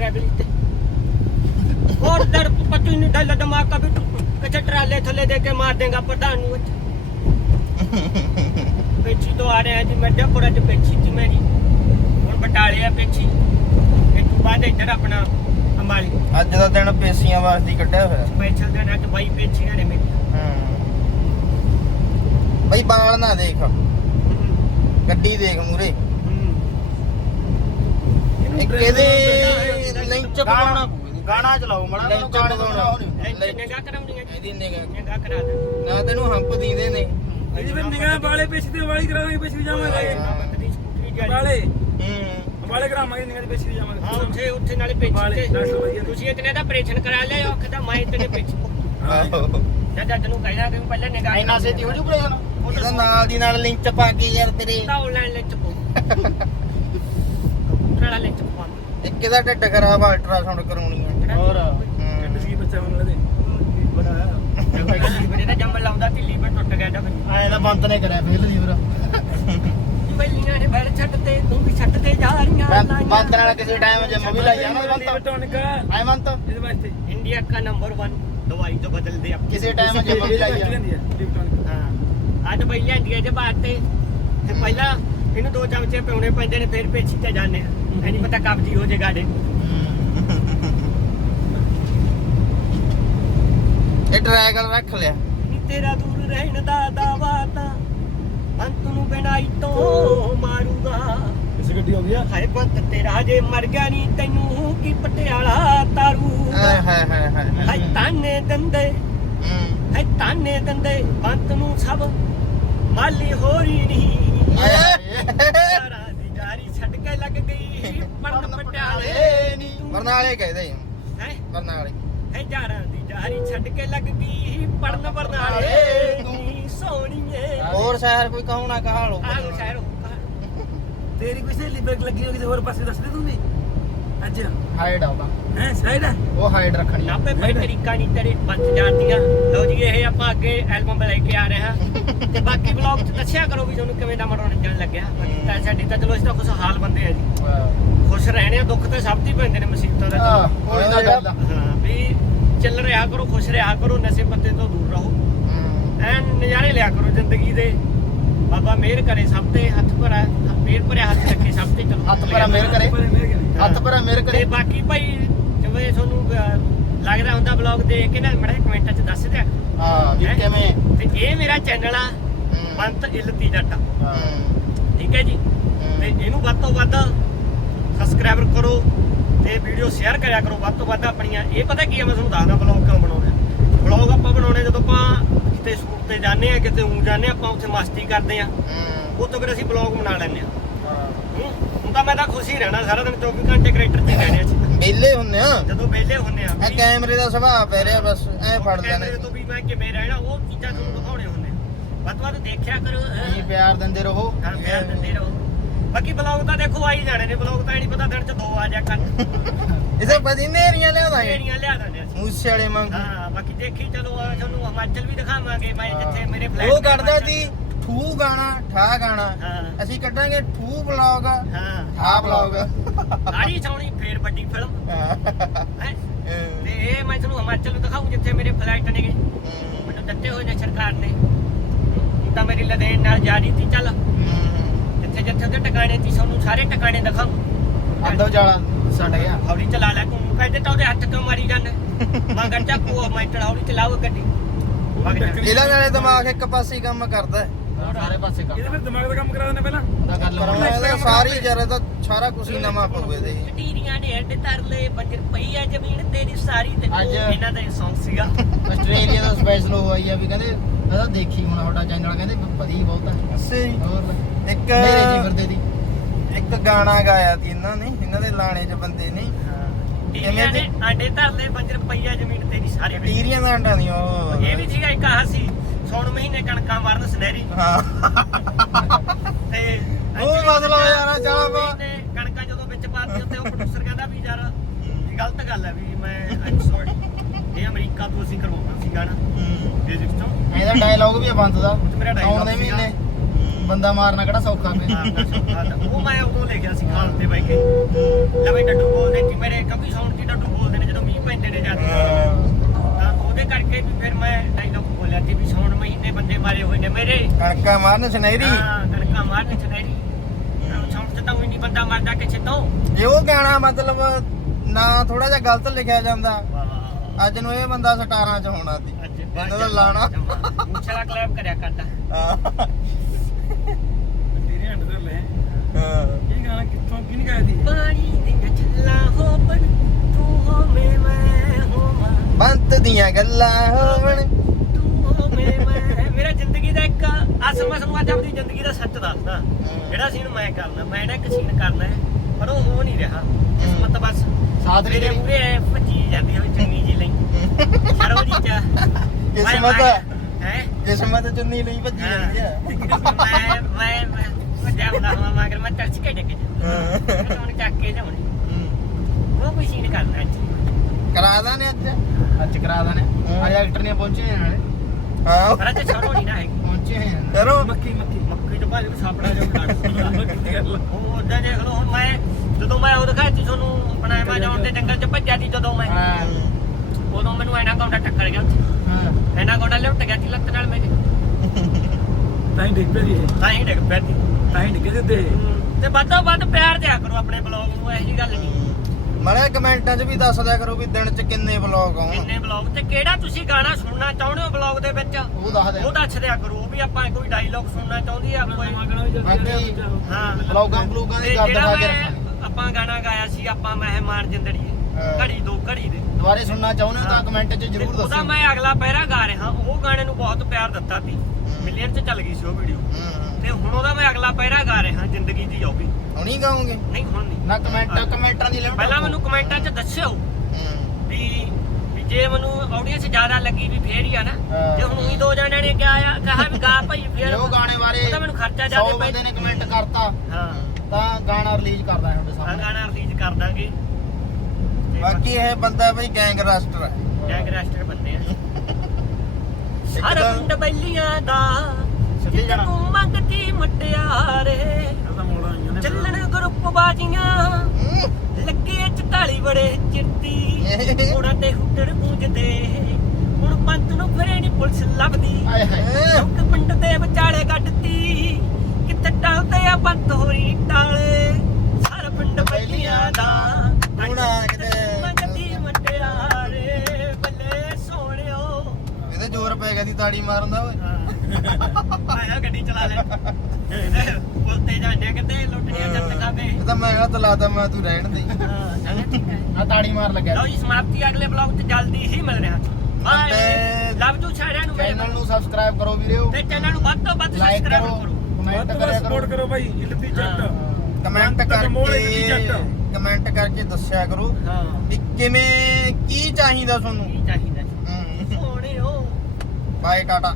ਡਰਾਈਵਰੀ ਤੇ ਹੋਰ ਦਰ ਪਤੂ ਨਹੀਂ ਡੱਲ ਦਿਮਾਗ ਕਾ ਵੀ ਕਿਤੇ ਟਰਾਲੇ ਥੱਲੇ ਦੇ ਕੇ ਮਾਰ ਦੇਗਾ ਪ੍ਰਧਾਨ ਨੂੰ ਪੇਚੀ ਤੋਂ ਆ ਰਿਹਾ ਜੀ ਮੱਧਪੁਰਾ ਚ ਪੇਚੀ ਸੀ ਮੇਰੀ। ਹੁਣ ਬਟਾਲੇ ਆ ਪੇਚੀ। ਇਹ ਤੋਂ ਬਾਅਦ ਇੱਧਰ ਆਪਣਾ ਅੰਬਾਲੀ। ਅੱਜ ਦਾ ਦਿਨ ਪੇਸੀਆਂ ਵਾਸਤੇ ਹੀ ਕੱਢਿਆ ਹੋਇਆ। ਸਪੈਸ਼ਲ ਦੇ ਨਾਲ ਬਾਈ ਪੇਚੀਆਂ ਨੇ ਮੇਰੀ ਹੂੰ। ਬਈ ਬਾਲ ਨਾ ਦੇਖ। ਗੱਡੀ ਦੇਖ ਮੂਰੇ ਇੱਕ ਇਹਦੇ ਲੈਂਚ ਪਵਾਉਣਾ ਗਾਣਾ ਚਲਾਓ ਮੜਾ ਲੈਂਚ ਪਵਾਉਣਾ ਨਿਗਾਹ ਕਰਾਉਣੀ ਹੈ ਇਹਦੀ ਨਿਗਾਹ ਨਿਗਾਹ ਕਰਾ ਦੇ ਨਾ ਤੈਨੂੰ ਹੰਪ ਦੀਂਦੇ ਨੇ। ਇਹਦੀ ਫਿਰ ਨਿਗਾਹ ਵਾਲੇ ਪੇਛੀ ਤੇ ਵਾਲੀ ਕਰਾਵਾਂਗੇ ਪੇਛੀ ਵੀ ਜਾਵਾਂਗੇ। ਬੰਦਰੀ ਸਕੂਟਰੀ ਜਾਣੀ ਵਾਲੇ? ਹੂੰ। ਵਾਲੇ ਕਰਾਵਾਂਗੇ ਨਿਗਾਹ ਦੀ ਪੇਛੀ ਵੀ ਹਾਂ ਜਾਵਾਂਗੇ ਉੱਥੇ ਉੱਥੇ ਨਾਲੇ ਪੇਚੀ ਵਾਲੇ, ਤੇ ਡਾਕਟਰ ਵਧੀਆ ਨੇ। ਤੁਸੀਂ ਇਤਨੇ ਦਾ ਆਪਰੇਸ਼ਨ ਕਰਾ ਲਿਆ ਅੱਖ ਦਾ ਮੈਂ ਤੇਰੇ ਪੇਚੀ ਆਹੋ ਜਦ ਜਦ ਨੂੰ ਕਹਿਣਾ ਕਿ ਪਹਿਲਾਂ ਨਿਗਾਹ ਇੰਨਾ ਛੇਤੀ ਹੋ ਜੂ ਪ੍ਰੇਸ਼ਨ ਇਹਦਾ ਨਾਲ ਦੀ ਨਾਲ ਲਿੰਚ ਪਾ ਕੇ ਯਾਰ ਤੇਰੇ। ਤਾਂ ਆਨਲਾਈਨ ਲੈ ਚਪੋ ਟਰਾਲਾ ਲੈ ਚਪੋ ਇੱਕ ਇਹਦਾ ਢਿੱਡ ਖਰਾਬ ਆ ਅਲਟਰਾਸਾਊਂਡ ਕਰਾਉਣੀ ਆ। ਹੋਰ? ਹਮ। ਸੀ ਬੱਚਾ ਉਹਨਾਂ ਜੰਮ ਲਾਉਂਦਾ ਕਿ ਲੀਵਰ ਟੁੱਟ ਗਿਆ ਤਾਂ ਮੈਨੂੰ ਐ ਤਾਂ ਬੰਤ ਨੇ ਕਰਿਆ ਫੇਲ ਲੀਵਰ। ਬੱਲੀਆਂ ਨੇ ਬੈਲ ਛੱਡ ਤੇ ਤੂੰ ਵੀ ਛੱਡ ਤੇ ਜਾ ਰਹੀਆਂ ਜੇ ਬਾਅਦ ਪਹਿਲਾਂ ਇਹਨੂੰ ਦੋ ਚਮਚੇ ਪੈਂਦੇ ਨੇ ਫਿਰ ਪੇਛੀ ਤੇ ਐ ਨਹੀਂ ਪਤਾ ਕਬਜੀ ਹੋ ਜੇ ਗਾੜੇ ਇਹ ਡਰੈਗਨ ਰੱਖ ਲਿਆ। ਨੀ ਤੇਰਾ ਦੂਰ ਰਹਿਣ ਦਾ ਦਾਵਾ ਤਾਂ ਅੰਤ ਨੂੰ ਬਿਨਾਈ ਤੋਂ ਮਾਰੂਗਾ। ਇਸ ਗੱਡੀ ਹੋ ਗਿਆ ਹਾਏ ਬੰਤ ਤੇਰਾ ਜੇ ਮਰ ਗਿਆ ਨਹੀਂ ਤੈਨੂੰ ਕੀ ਪਟਿਆਲਾ ਤਾਰੂ ਹਾਏ ਹਾਏ ਹਾਏ ਹਾਏ ਹਾਏ। ਤਾਨੇ ਦੰਦੇ ਹੂੰ। ਹਾਏ ਤਾਨੇ ਦੰਦੇ ਬੰਤ ਨੂੰ ਸਭ ਮਾਲੀ ਹੋਰੀ ਨਹੀਂ ਯਾਰਾਂ ਛੱਡ ਕੇ ਲੱਗ ਗਈ ਪੜਨ ਪਟਿਆਲੇ। ਨੀ। ਤੂੰ ਬਰਨਾਲੇ ਕਹਿੰਦੇ ਹੈ? ਬਰਨਾਲੇ ਹੈ ਯਾਰਾਂ ਦੀ ਜਾਰੀ ਛੱਡ ਕੇ ਲੱਗ ਗਈ ਪੜਨ ਬਰਨਾਲੇ ਨੀ ਸੋਣੀਏ ਹੋਰ ਸ਼ਹਿਰ ਕੋਈ ਕਹੋ ਨਾ ਕਹਾ ਲੋ ਆਹ ਸ਼ਹਿਰ ਤੇਰੀ ਕੋਈ ਸਹੇਲੀ ਬ੍ਰੇਕ ਲੱਗੀ ਹੋਗੀ ਤੇ ਹੋਰ ਪਾਸੇ ਦੱਸ ਦੇ ਤੂੰ ਵੀ। ਅੱਜ। ਹਾਈਡ ਆਉਂਦਾ ਹੈ ਸਾਈਡ ਹੈ ਉਹ ਹਾਈਡ ਰੱਖਣੀ ਆ। ਨਾਪੇ ਭਾਈ ਤਰੀਕਾ ਨਹੀਂ ਤੇਰੇ ਬੰਦ ਜਾਂਦੀਆਂ। ਲਓ ਜੀ ਇਹ ਆਪਾਂ ਅੱਗੇ ਐਲਬਮ ਲੈ ਕੇ ਆ ਰਹੇ ਹਾਂ। ਤੇ ਬਾਕੀ ਵਲੌਗ ਚ ਦੱਸਿਆ ਕਰੋ ਵੀ ਤੁਹਾਨੂੰ ਕਿਵੇਂ ਦਾ ਮਨੋਰੰਜਨ ਲੱਗਿਆ। ਬਾਕੀ ਤਾਂ ਸਾਡੀ ਤਾਂ ਚਲੋ ਇਸ ਤਾਂ ਖੁਸ਼ਹਾਲ ਬੰਦੇ ਆ ਜੀ। ਖੁਸ਼ ਰਹਿਣੇ ਆ ਦੁੱਖ ਤੇ ਸਭ ਦੀ ਪੈਂਦੇ ਨੇ ਮੁਸੀਬਤਾਂ ਦਾ। ਆਹ ਚਲੋ ਕੋਈ ਨਾ ਗੱਲ ਆ। ਹਾਂ ਵੀ ਚੱਲ ਰਿਹਾ ਕਰੋ ਖੁਸ਼ ਰਿਹਾ ਕਰੋ ਨਸ਼ੇ ਪੱਤੇ ਤੋਂ ਦੂਰ ਰਹੋ। ਐਨ ਨਜ਼ਾਰੇ ਲਿਆ ਕਰੋ ਜ਼ਿੰਦਗੀ ਦੇ। ਬਾਬਾ ਮਿਹਰ ਕਰੇ ਸਭ ਤੇ ਹੱਥ ਭਰਾ ਮਿਹਰ ਭਰਿਆ ਹੱਥ ਰੱਖੇ ਸਭ ਤੇ ਚਲੋ। ਹੱਥ ਭਰਾ ਮਿਹਰ ਕਰੇ। ਹੱਥ ਭਰਾ ਮਿਹਰ ਤੇ ਕਰੇ ਬਾਕੀ ਭਾਈ ਜਿਵੇਂ ਤੁਹਾਨੂੰ ਲੱਗਦਾ ਹੁੰਦਾ ਬਲੌਗ ਦੇਖ ਕੇ ਨਾ ਮੜਾ ਕਮੈਂਟਾਂ 'ਚ ਦੱਸ ਦਿਆ। ਹਾਂ ਵੀ? ਕਿਵੇਂ? ਤੇ ਇਹ ਮੇਰਾ ਚੈਨਲ ਆ ਬੰਤ ਇਲਤੀ ਜੱਟ ਠੀਕ ਹੈ ਜੀ? ਤੇ ਇਹਨੂੰ ਵੱਧ ਤੋਂ ਵੱਧ ਸਬਸਕ੍ਰਾਈਬਰ ਕਰੋ ਤੇ ਵੀਡੀਓ ਸ਼ੇਅਰ ਕਰਿਆ ਕਰੋ। ਵੱਧ ਤੋਂ ਵੱਧ ਆਪਣੀਆਂ ਇਹ ਪਤਾ ਕੀ ਆ ਮੈਂ ਤੁਹਾਨੂੰ ਦੱਸਦਾ ਬਲੌਗ ਕਿਉਂ ਬਣਾਉਂਦੇ ਬਲੌਗ ਆਪਾਂ ਬਣਾਉਣੇ ਜਦੋਂ ਆਪਾਂ ਕਿਤੇ ਸ਼ੂਟ ਤੇ ਜਾਂਦੇ ਆ ਕਿਤੇ ਉਂ ਜਾਂਦੇ ਆ ਆਪਾਂ ਉੱਥੇ ਮਸਤੀ ਕਰਦੇ ਆ। ਉਹ ਤੋਂ ਫਿਰ ਅਸੀਂ ਬਲੌਗ ਬਣਾ ਲੈਂਦੇ ਆ। ਹੂੰ? ਹੁਣ ਤਾਂ ਮੈਂ ਤਾਂ ਖੁਸ਼ੀ ਰਹਿਣਾ ਸਾਰਾ ਦਿਨ 24 ਘੰਟੇ ਕਰੈਕਟਰ ਹੀ ਰਹਿਣੇ ਆ ਵਿਹਲੇ ਹੁੰਨੇ ਆ। ਜਦੋਂ ਵਿਹਲੇ ਹੁੰਨੇ ਆ ਇਹ ਕੈਮਰੇ ਦਾ ਸੁਭਾਅ ਪੈ ਰਿਹਾ ਬਸ ਐ ਫੜ ਲੈਣੇ ਕੈਮਰੇ ਤੋਂ ਵੀ ਮੈਂ ਕਿਵੇਂ ਰਹਿਣਾ ਉਹ ਚੀਜ਼ਾਂ ਤੁਹਾਨੂੰ ਦਿਖਾਉਣੇ ਹੁੰਦੇ ਆ। ਵੱਧ ਤੋਂ ਵੱਧ ਦੇਖਿਆ ਕਰੋ ਜੀ ਹਾਂ ਪਿਆਰ ਦਿੰਦੇ ਰਹੋ। ਪਿਆਰ ਦਿੰਦੇ ਰਹੋ। ਬਾਕੀ ਬਲੌਗ ਤਾਂ ਦੇਖੋ ਆਈ ਜਾਣੇ ਨੇ। ਬਲੌਗ ਤਾਂ ਇਹ ਨਹੀਂ ਪਤਾ ਦਿਨ ਚ ਦੋ ਆ ਜਾ ਕਰ ਇਸੇ ਬਦੀ ਨੇਰੀਆਂ ਲਿਆਉਂਦਾ ਕਿਹੜੀਆਂ ਲਿਆ ਦਿੰਦੇ ਅਸੀਂ। ਮੂਸੇ ਵਾਲੇ ਮੰਗ ਹਾਂ ਬਾਕੀ ਦੇਖੀ ਚਲੋ ਆ ਤੁਹਾਨੂੰ ਹਿਮਾਚਲ ਵੀ ਦਿਖਾਵਾਂਗੇ। ਮੈਂ ਜਿੱਥੇ ਮੇਰੇ ਫਲੈਟ ਉਹ ਕੱਢਦਾ ਸੀ ਠੂ ਗਾਣਾ ਠਾ ਗਾਣਾ। ਹਾਂ। ਅਸੀਂ ਕੱਢਾਂਗੇ ਠੂ ਬਲੌਗ ਹਾਂ। ਠਾ ਬਲੌਗ ਸਾਰੀ ਸੋਹਣੀ ਫੇਰ ਵੱਡੀ ਫਿਲਮ ਹੈ। ਤੇ ਇਹ ਮੈਂ ਤੁਹਾਨੂੰ ਹਿਮਾਚਲ ਨੂੰ ਦਿਖਾਉਂ ਜਿੱਥੇ ਮੇਰੇ ਫਲੈਟ ਨੇਗੇ ਮੈਨੂੰ ਦਿੱਤੇ ਹੋਏ ਨੇ ਸਰਕਾਰ ਨੇ। ਹੁਣ ਤਾਂ ਮੇਰੀ ਲਦੇਨ ਨਾਲ ਜਾਰੀ ਸੀ ਚੱਲ। ਜਿੱਥੇ ਜਿੱਥੇ ਉਹਦੇ ਟਿਕਾਣੇ ਸੀ ਤੁਹਾਨੂੰ ਸਾਰੇ ਟਿਕਾਣੇ ਦਿਖਾਉਂ ਅੱਧੋ ਜਾਲਾ ਛੱਡ ਗਿਆ ਹੌਲੀ ਚਲਾ ਲੈ ਤੂੰ ਕਹਿੰਦੇ ਤਾਂ ਉਹਦੇ ਹੱਥ ਕਿਉਂ ਮਾਰੀ ਜਾਂਦੇ? ਮਗਰ ਚੱਕੂ ਮੈਂ ਹੌਲੀ ਚਲਾਓ ਗੱਡੀ। ਇਹਦਾ ਨਾਲੇ ਦਿਮਾਗ ਇੱਕ ਪਾਸੇ ਹੀ ਕੰਮ ਕਰਦਾ। ਸਾਰੇ ਪਾਸੇ ਕੰਮ ਇਹਦੇ ਫਿਰ ਦਿਮਾਗ ਦਾ ਕੰਮ ਕਰਾ ਦਿੰਦੇ ਪਹਿਲਾਂ? ਦਾ ਗੱਲ ਸਾਰੀ ਜਰਾ ਤਾਂ ਸਾਰਾ ਕੁਝ ਨਵਾਂ ਪਊ ਇਹਦੇ। ਟੀਰੀਆਂ ਨੇ ਅੱਡ ਤਰਲੇ ਬੰਜਰ ਪਈ ਆ ਜ਼ਮੀਨ ਤੇਰੀ ਸਾਰੀ ਤੇ ਇਹਨਾਂ ਦਾ ਸੌਂਗ ਸੀਗਾ। ਆਸਟ੍ਰੇਲੀਆ ਦਾ ਸਪੈਸ਼ਲ ਹੋ ਆਈ ਆ ਵੀ ਕਹਿੰਦੇ ਇਹਦਾ ਦੇਖੀ ਹੁਣ ਤੁਹਾਡਾ ਚੈਨਲ ਕਹਿੰਦੇ ਵਧੀਆ ਬਹੁਤ ਅੱਛੇ ਹੋਰ ਇੱਕ ਮੇਰੇ ਦੀ। ਇੱਕ ਗਾਣਾ ਗਾਇਆ ਸੀ ਇਹਨਾਂ ਨੇ ਇਹਨਾਂ ਦੇ ਲਾਣੇ 'ਚ ਬੰਦੇ ਨੇ। ਟੀਰੀਆਂ ਨੇ ਆਂਡੇ ਧਰਲੇ ਬੰਜਰ ਪਈ ਆ ਜ਼ਮੀਨ ਤੇਰੀ ਸਾਰੀ ਵਿੱਚ। ਟੀਰੀਆਂ ਦਾ ਅੰਡਾ ਨਹੀਂ ਉਹ ਇਹ ਵੀ ਸੀਗਾ ਇੱਕ ਆਹ ਸੀ ਸੌਣ ਮਹੀਨੇ ਕਣਕਾਂ ਵਰਨ ਸੁਨਹਿਰੀ। ਹਾਂ। ਤੇ ਉਹ ਮਤਲਬ ਯਾਰ ਚਲਾ ਤੇ ਕਣਕਾਂ ਜਦੋਂ ਵਿੱਚ ਪਾਤੀ ਉੱਤੇ ਉਹ ਪ੍ਰੋਡਿਊਸਰ ਕਹਿੰਦਾ ਵੀ ਯਾਰ ਇਹ ਗਲਤ ਗੱਲ ਹੈ ਵੀ ਮੈਂ ਤੋਂ ਅਸੀਂ ਕਰਵਾਉਣਾ ਸੀਗਾ ਨਾ ਬੇਸਿਕਸ ਤੋਂ ਇਹਦਾ ਡਾਇਲੌਗ ਵੀ ਬੰਦ ਦਾ। ਆਉਣ ਦੇ ਮਹੀਨੇ ਬੰਦਾ ਮਾਰਨਾ ਕਿਹੜਾ ਸੌਖਾ ਕੋਈ ਉਹ ਮੈਂ ਉਦੋਂ ਲੈ ਗਿਆ ਸੀ ਖਾਲ ਤੇ ਬੈ ਕੇ। ਲੈ ਬਈ ਡੱਡੂ ਬੋਲਦੇ ਕਿ ਮੇਰੇ ਕਾਫੀ ਸਾਊਂਡ ਕੀ ਡੱਡੂ ਬੋਲਦੇ ਨੇ ਜਦੋਂ ਮੀਂਹ ਪੈਂਦੇ ਨੇ ਜਾਂਦੇ ਤਾਂ ਉਹਦੇ ਕਰਕੇ ਵੀ ਫਿਰ ਮੈਂ ਡਾਇਲੌਗ ਬੋਲਿਆ ਕਿ ਵੀ ਸਾਊਂਡ ਮਹੀਨੇ ਬੰਦੇ ਮਾਰੇ ਹੋਏ ਨੇ ਮੇਰੇ। ਕਣਕਾਂ ਮਾਰਨ ਸੁਨਹਿਰੀ। ਹਾਂ ਤੜਕਾ ਮਾਰਨ ਚਨੈਰੀ ਸਾਊਂਡ ਤੇ ਤਾਂ ਉਹੀ ਨਹੀਂ ਬੰਦਾ ਮਾਰਦਾ ਕਿ ਛਿੱਤੋ ਜੇ ਉਹ ਗਾਣਾ ਮਤਲਬ ਨਾ ਥੋੜਾ ਜਿਹਾ ਗਲਤ ਲਿਖਿਆ ਜਾਂਦਾ ਅੱਜ ਨੂੰ ਇਹ ਬੰਦਾ ਸਟਾਰਾਂ 'ਚ ਹੋਣਾ ਸੀ। ਅੱਜ ਇਹਨਾਂ ਦਾ ਲਾਣਾ। ਮੂਛਲਾ ਕਲੈਪ ਕਰਿਆ ਕਰਦਾ ਹਾਂ। ਤੇਰੇ ਅੰਦਰ ਲੈ। ਹਾਂ। ਇਹ ਗਾਣਾ ਕਿੱਥੋਂ ਕਿਹਨੇ ਗਾਇਆ ਸੀ ਪਾਣੀ ਦੀਆਂ ਛੱਲਾਂ ਹੋ ਪਰ ਤੂੰ ਹੋਵੇਂ ਮੈਂ ਹੋਵਾਂ। ਬੰਤ ਦੀਆਂ ਗੱਲਾਂ ਹੋਵਣ। ਤੂੰ ਹੋਵੇਂ ਮੈਂ ਮੇਰਾ ਜ਼ਿੰਦਗੀ ਦਾ ਇੱਕ ਅਸਲ ਮੈਂ ਤੁਹਾਨੂੰ ਅੱਜ ਆਪਣੀ ਜ਼ਿੰਦਗੀ ਦਾ ਸੱਚ ਦੱਸਦਾ। ਜਿਹੜਾ ਸੀਨ ਮੈਂ ਕਰਨਾ ਮੈਂ ਨਾ ਇੱਕ ਸੀਨ ਕਰਨਾ ਹੈ ਪਰ ਉਹ ਹੋ ਨਹੀਂ ਰਿਹਾ। ਕਿਸਮਤ ਬਸ। ਸਾਥ ਨਹੀਂ ਮੇਰੇ ਐ ਭੱਜੀ ਜਾਂਦੀ ਹੋਈ ਚੁੰਨੀ ਜੀ ਲਈ ਸਰੋ ਜੀ ਚਾ ਕਿਸਮਤ ਹੈ? ਕਿਸਮਤ ਚੁੰਨੀ ਲਈ ਭੱਜੀ ਜਾਂਦੀ ਆ। ਮੈਂ ਮੈਂ ਮੈਂ ਹੁੰਦਾ ਹਾਂ ਮਗਰ ਮੈਂ ਟੱਚ ਕੇ ਜਾ ਹਾਂ। ਉਹਨੇ ਚੱਕ ਕੇ ਲਿਆਉਣੀ। ਹੂੰ। ਉਹ ਕੋਈ ਸੀਨ ਕਰਨਾ ਅੱਜ। ਕਰਾ ਦਾਂ ਨੇ ਅੱਜ। ਅੱਜ ਕਰਾ ਦਾਨੇ ਅੱਜ ਐਕਟਰ ਨੇ ਪਹੁੰਚੇ ਹੋਏ ਨਾਲੇ। ਹਾਂ। ਪਰ ਅੱਜ ਸਰੋ ਨਹੀਂ ਨਾ ਹੈਗੀ। ਪਹੁੰਚੇ ਨੇ। ਕਰੋ ਮੱਕੀ ਮੱਕੀ ਮੱਕੀ ਤੋਂ ਬਾਅਦ ਸਾਪੜਾ ਜੋ ਦੀ ਗੱਲ। ਉਹ ਉਦਾਂ ਦੇਖ ਲਓ ਹੁਣ ਮੈਂ ਜਦੋਂ ਮੈਂ ਉਹ ਦਿਖਾਇਆ ਸੀ ਤੁਹਾਨੂੰ ਆਪਣਾ ਐਮਾਜ਼ੋਨ ਤੇ ਜੰਗਲ ਚ ਭੱਜਿਆ ਸੀ ਜਦੋਂ ਮੈਂ। ਹਾਂ। ਉਦੋਂ ਮੈਨੂੰ ਕੌਂਡਾ ਟੱਕਰ ਗਿਆ ਉੱਥੇ। ਹਾਂ। ਐਨਾ ਕੌਂਡਾ ਲਿਫਟ ਗਿਆ ਸੀ ਲੱਤ ਨਾਲ ਮੇਰੇ। ਤਾਂ ਹੀ ਡਿੱਗ ਪਈ ਇਹ। ਤਾਂ ਹੀ ਡਿੱਗ ਪਿਆ ਸੀ। ਤਾਂ ਹੀ ਡਿੱਗੇ ਦਿੱਤੇ ਤੇ ਵੱਧੋ ਵੱਧ ਪਿਆਰ ਦਿਆ ਕਰੋ ਆਪਣੇ ਬਲੌਗ ਨੂੰ ਇਹੋ ਜੀ ਗੱਲ ਨਹੀਂ। ਮੜੇ ਕਮੈਂਟਾਂ 'ਚ ਵੀ ਦੱਸ ਦਿਆ ਕਰੋ ਵੀ ਦਿਨ 'ਚ ਕਿੰਨੇ ਵਲੌਗ ਆਉਣ। ਕਿੰਨੇ ਬਲੌਗ ਤੇ ਕਿਹੜਾ ਤੁਸੀਂ ਗਾਣਾ ਸੁਣਨਾ ਚਾਹੁੰਦੇ ਹੋ ਬਲੌਗ ਦੇ ਵਿੱਚ? ਉਹ ਦੱਸ ਦੇ ਉਹ ਦੱਸ ਦਿਆ ਕਰੋ ਵੀ ਆਪਾਂ ਕੋਈ ਡਾਇਲੌਗ ਸੁਣਨਾ ਚਾਹੁੰਦੀ ਆ ਕੋਈ। ਬਾਕੀ ਹਾਂ। ਬਲੌਗਾਂ ਬਲੂਗਾਂ ਤੇ ਦੀ ਗੱਲ ਜਿਹੜਾ ਦਿਖਾ ਕੇ ਮੈਂ- ਰੱਖਾਂਗੇ। ਆਪਾਂ ਗਾਣਾ ਗਾਇਆ ਸੀ ਆਪਾਂ ਮਹਿਮਾਨ ਜਿੰਦੜੀਏ। ਹਾਂ। ਘੜੀ ਦੋ ਘੜੀ ਦੇ। ਦੁਬਾਰੇ ਸੁਣਨਾ ਚਾਹੁੰਦੇ ਹੋ ਤਾਂ ਕਮੈਂਟ 'ਚ ਜ਼ਰੂਰ ਉਹਦਾ ਦੱਸੋ ਮੈਂ ਅਗਲਾ ਪਹਿਰਾ ਗਾ ਰਿਹਾ ਉਹ ਗਾਣੇ ਨੂੰ ਬਹੁਤ ਪਿਆਰ ਦਿੱਤਾ ਸੀ। ਮਿਲੀਅਨ ਚ ਚੱਲ ਗਈ ਸੀ ਉਹ ਵੀਡੀਓ ਹੂੰ। ਤੇ ਹੁਣ ਉਹਦਾ ਮੈਂ ਅਗਲਾ ਪਹਿਰਾ ਗਾ ਰਿਹਾ ਜ਼ਿੰਦਗੀ ਦੀ ਵੀ। ਹੁਣੀ ਗਾਉਂਗੇ? ਨਹੀਂ ਹੁਣ ਨਹੀਂ। ਨਾ ਕਮੈਂਟ ਕਮੈਂਟਾਂ ਦੀ ਲਿਮਟ ਪਹਿਲਾਂ ਮੈਨੂੰ ਕਮੈਂਟਾਂ 'ਚ ਦੱਸਿਓ ਹੂੰ। ਵੀ ਵੀ ਜੇ ਮੈਨੂੰ ਆਡੀਅנס ਜ਼ਿਆਦਾ ਲੱਗੀ ਵੀ ਫੇਰ ਹੀ ਆ ਨਾ ਹਾਂ। ਜੇ ਹੁਣ ਉਹੀ ਦੋ ਜਣਿਆਂ ਨੇ ਕਿਹਾ ਆ ਕਹਾ ਵੀ ਗਾ ਭਾਈ ਫੇਰ ਉਹ ਗਾਣੇ ਬਾਰੇ ਉਹਦਾ ਮੈਨੂੰ ਖਰਚਾ 100 ਜ਼ਿਆਦਾ ਬੰਦੇ ਨੇ ਕਮੈਂਟ ਕਰਤਾ ਹਾਂ। ਤਾਂ ਗਾਣਾ ਰਿਲੀਜ਼ ਕਰਦਾ ਤੁਹਾਡੇ ਆ ਸਾਹਮਣੇ। ਗਾਣਾ ਰਿਲੀਜ਼ ਕਰ ਦਾਂਗੇ। ਤੇ ਬਾਕੀ ਇਹ ਬੰਦਾ ਬਈ ਗੈਂਗ ਰਾਸਟਰ ਹੈ। ਗੈਂਗ ਰਾਸ਼ਟਰ ਬੰਦੇ ਆ। ਤਾਂ- ਪਿੰਡ ਬੈਲੀਆਂ ਦਾ ਜਾਣਾ। ਨੂੰ ਮੰਗਦੀ ਮਟਿਆਰੇ। ਚੱਲਣ ਗਰੁੱਪ ਬਾਜੀਆਂ। ਲੱਗੇ ਚਟਾਲੀ ਬੜੇ ਚਿਰਤੀ ਉਹਨਾਂ ਤੇ ਹੁੱਟੜ ਗੂੰਜਦੇ। ਹੁਣ ਪੰਤ ਨੂੰ ਫਰੇ ਨੀ ਪੁਲਿਸ ਲੱਭਦੀ। ਲੋਕ ਪਿੰਡ ਦੇ ਵਿਚਾਲੇ ਕੱਢਤੀ। ਕਿੱਥੇ ਟਲਦੇ ਆ ਬੰਦ ਹੋਈ ਟਾਲੇ। ਹਰ ਪਿੰਡ ਬੈਲੀਆਂ ਦਾ। ਜ਼ੋਰ ਪੈ ਗਿਆ ਦੀ ਤਾੜੀ ਮਾਰਨ ਦਾ ਓਏ। ਆਇਆ ਗੱਡੀ ਚਲਾ ਲੈ। ਪੁੱਲ ਤੇ ਜਾਂਦੇ ਕਿਤੇ ਲੁੱਟਣੀਆਂ ਚੱਤ ਖਾਵੇ ਇਹ ਤਾਂ ਮੈਂ ਹੱਥ ਲਾਦਾ ਮੈਂ ਤੂੰ ਰਹਿਣ ਦੇ। ਹਾਂ ਚਲੋ ਠੀਕ ਹੈ ਆ ਤਾੜੀ ਮਾਰ ਲੱਗਿਆ। ਲਓ ਜੀ ਸਮਾਪਤੀ ਅਗਲੇ ਬਲੌਗ ਤੇ ਜਲਦੀ ਹੀ ਮਿਲ ਰਿਹਾ। ਬਾਏ। ਤੇ- ਲਵ ਯੂ ਸਾਰਿਆਂ ਨੂੰ ਮੇਰੇ ਚੈਨਲ ਨੂੰ ਸਬਸਕ੍ਰਾਈਬ ਕਰੋ ਵੀਰੋ। ਤੇ ਚੈਨਲ ਨੂੰ ਵੱਧ ਤੋਂ ਵੱਧ ਲਾਈਕ ਸਬਸਕ੍ਰਾਈਬ ਕਰੋ ਕਰੋ। ਕਮੈਂਟ ਕਰਿਆ ਸਪੋਰਟ ਕਰੋ। ਕਰੋ ਭਾਈ ਇਲਤੀ ਜੱਟ। ਕਮੈਂਟ ਦੀ ਕਰਕੇ ਜੱਟ। ਕਮੈਂਟ ਕਰਕੇ ਦੱਸਿਆ ਕਰੋ ਹਾਂ। ਵੀ ਕਿਵੇਂ ਕੀ ਚਾਹੀਦਾ ਤੁਹਾਨੂੰ? ਕੀ ਚਾਹੀਦਾ? ਹੂੰ ਸੋਹਣਿਓ ਬਾਏ ਟਾਟਾ